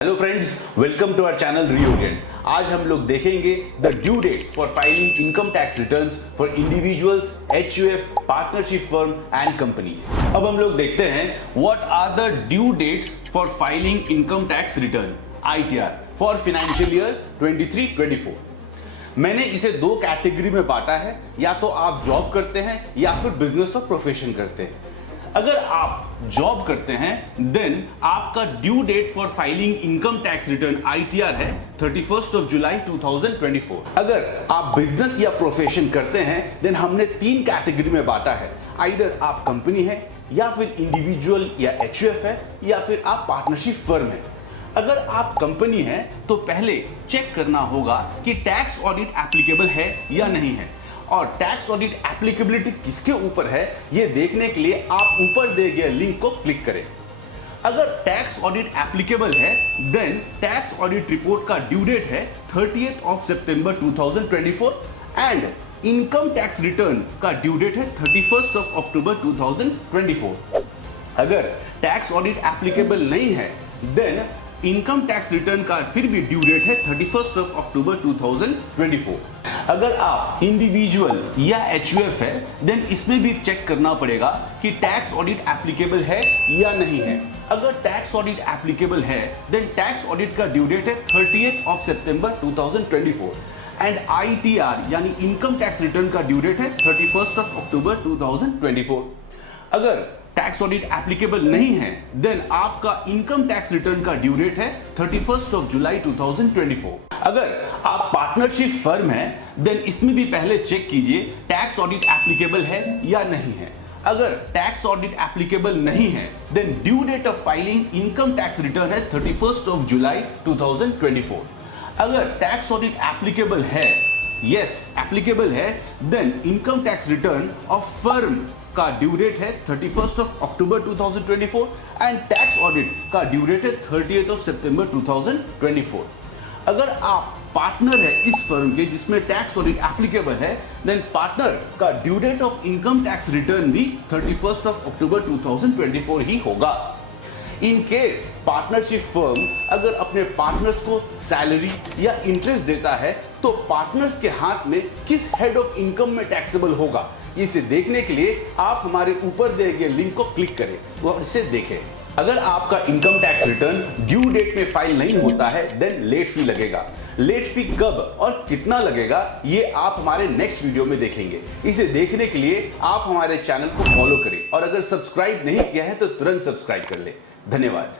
Hello friends, welcome to our channel Reorient. आज हम लोग देखेंगे the due dates for filing income tax returns for individuals, HUF, partnership firm and companies. अब हम लोग देखते हैं what are the due dates for filing income tax return ITR for financial year 23-24। मैंने इसे दो कैटेगरी में बांटा है, या तो आप जॉब करते हैं या फिर बिजनेस और प्रोफेशन करते हैं। अगर आप जॉब करते हैं देन आपका due date for filing income tax return ITR है 31 जुलाई 2024। अगर आप बिजनेस या प्रोफेशन करते हैं देन हमने तीन कैटेगरी में बांटा है, आइदर आप कंपनी है या फिर इंडिविजुअल या एचयूएफ है या फिर आप पार्टनरशिप फर्म है। अगर आप कंपनी है तो पहले चेक करना होगा कि टैक्स ऑडिट एप्लीकेबल है या नहीं है, और टैक्स ऑडिट एप्लीकेबिलिटी किसके ऊपर है ये देखने के लिए आप ऊपर दिए गए लिंक को क्लिक करें। अगर टैक्स ऑडिट एप्लीकेबल है देन टैक्स ऑडिट रिपोर्ट का ड्यू डेट है 30 सितंबर 2024 एंड इनकम टैक्स रिटर्न का ड्यू डेट है 31 अक्टूबर 2024। अगर टैक्स ऑडिट एप्लीकेबल नहीं है देन इनकम टैक्स रिटर्न का फिर भी ड्यू डेट है 31 अक्टूबर 2024। अगर आप इंडिविजुअल या एचयूएफ है देन इसमें भी चेक करना पड़ेगा कि टैक्स ऑडिट एप्लीकेबल है या नहीं है। अगर टैक्स ऑडिट एप्लीकेबल है देन टैक्स ऑडिट का ड्यू डेट है 30 सितंबर 2024 एंड आईटीआर यानी इनकम टैक्स रिटर्न का ड्यू डेट है 31 अक्टूबर 2024। अगर टैक्स ऑडिट एप्लीकेबल नहीं है देन आपका इनकम टैक्स रिटर्न का ड्यू डेट है 31 जुलाई 2024। अगर आप पार्टनरशिप फर्म है देन इसमें भी पहले चेक कीजिए टैक्स ऑडिट एप्लीकेबल है या नहीं है। अगर टैक्स ऑडिट एप्लीकेबल नहीं है then due date of filing income tax return है 31 जुलाई 2024। अगर टैक्स ऑडिट एप्लीकेबल है, यस एप्लीकेबल है, then income tax return of firm का ड्यू डेट है 31 अक्टूबर 2024 एंड टैक्स ऑडिट का ड्यू डेट है 30 सितंबर 2024। अगर आप पार्टनर है इस फर्म के जिसमें टैक्स ऑडिट एप्लीकेबल है देन पार्टनर का due date of income tax return भी 31 अक्टूबर 2024 ही होगा। इन केस पार्टनरशिप फर्म अगर अपने पार्टनर्स को सैलरी या इंटरेस्ट देता है तो पार्टनर्स के हाथ में किस हेड ऑफ इनकम में टैक्सेबल होगा, इसे देखने के लिए आप हमारे ऊपर दिए गए लिंक को क्लिक करें और इसे देखें। अगर आपका income tax return due date में फाइल नहीं होता है देन लेट फी लगेगा। लेट फी कब और कितना लगेगा ये आप हमारे नेक्स्ट वीडियो में देखेंगे। इसे देखने के लिए आप हमारे चैनल को फॉलो करें और अगर सब्सक्राइब नहीं किया है तो तुरंत सब्सक्राइब कर ले। धन्यवाद।